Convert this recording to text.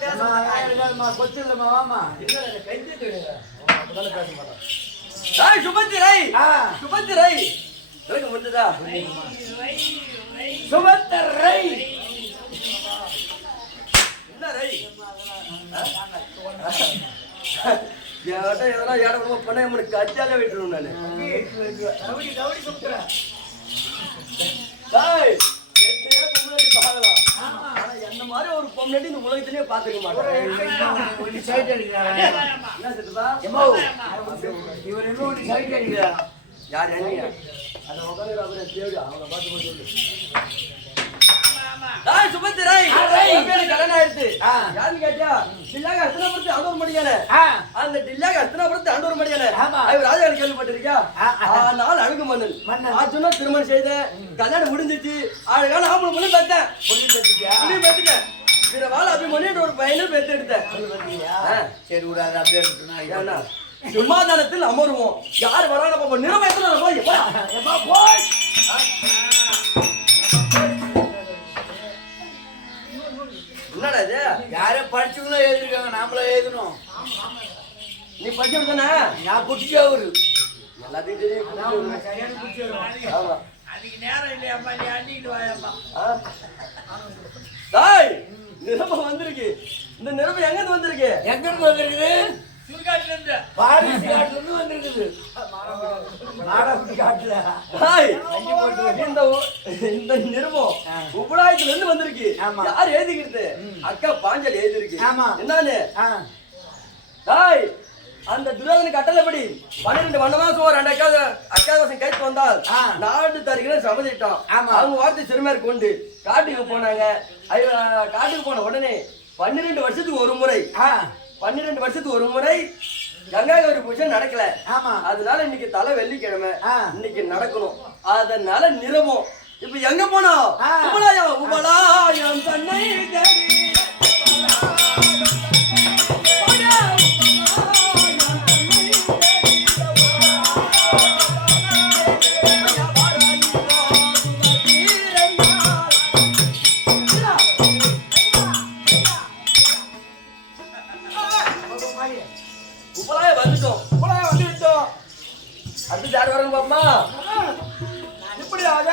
கொச்சில்லம்மா வாமா டாய் சுமதி ரை ஆ. சுமதி ரை விளக்க முடிஞ்சதா? சுமத்தரை என்ன ரை ஏட்ட எதனா ஏட விடுமா பண்ண நம்மளுக்கு கச்சாலே விட்டுருவோம் நானு. என்ன மாதிரி ஒரு பொம்னாடி இந்த உலகத்திலேயே பார்த்துக்க மாட்டேன் சைட் என்ன சித்தப்பா உட்காந்து தேடி அவங்கள பார்த்து யாருன்னு கேட்டியா டில்லாக அஸ்தனாபுரத்து அண்டூர் மடியானே அந்த டில்லாக அஸ்தனாபுரத்து அண்டூர் மடியானே. அவர் ராஜா கேள்விப்பட்டிருக்கியா. ஆனால் அழகு மன்னன். மன்னன். ஆச்சுன்னா திருமணம் செய்தேன் கல்யாணம் முடிஞ்சிச்சு அழகான ஆம்பளை பொண்ணு பெத்தேன் பொண்ணு பத்தியா புள்ளியும் பெத்துட்டேன் பிற வாழ அபிமன்யுன்ற ஒரு எடுத்தேன். ஆ. சரி விடாது அப்படியே சும்மாதானத்தில் அமருவோம். யார் வராங்க பாப்போம். நாமளும் எழுதணும். நீ படிச்சு தானே? நான் குடிச்சு அவரு எல்லாத்தையும் தெரியும் ஆமா அதுக்கு நேரம் இல்லையாம்மா நீ அள்ளிட்டு வாயம்மா. ஆ. டேய் நிரம்ப வந்திருக்கு. இந்த நிரம்ப எங்க இருந்து வந்திருக்கு? எங்க இருந்து வந்திருக்குது? சுடுகாட்டுல இருந்து பாரிஸ் காட்டுல இருந்து வந்திருக்குது. காட்டுல. டேய் இந்த இந்த நிருபம் உபலாயத்துல இருந்து வந்திருக்கு. யார் எழுதிக்கிறது அக்கா பாஞ்சல் எழுதிருக்கு. என்னன்னு? டேய் அந்த துரியோதன கட்டளைப்படி பன்னிரெண்டு வண்ணமாசம் ஒரு ரெண்டு அக்கா அக்காதசம் கைத்து வந்தால். நாடு தருகிறேன் சம்மதிட்டோம் ஆமா. அவங்க வார்த்தை சிறுமையார் கொண்டு காட்டுக்கு போனாங்க. ஐயோ, காட்டுக்கு போன உடனே பன்னிரெண்டு வருஷத்துக்கு ஒரு முறை பன்னிரெண்டு வருஷத்துக்கு ஒரு முறை கங்காகரி பூஜை நடக்கல. ஆமா. அதனால இன்னைக்கு தலை வெள்ளிக்கிழமை. இன்னைக்கு நடக்கணும். அதனால நிறமம் இப்ப எங்க போனோம்? உபலாயம் வந்துட்டோம் உலகம் வந்துவிட்டோம் அடுத்து யார் வரணும் பாப்பா இப்படியாக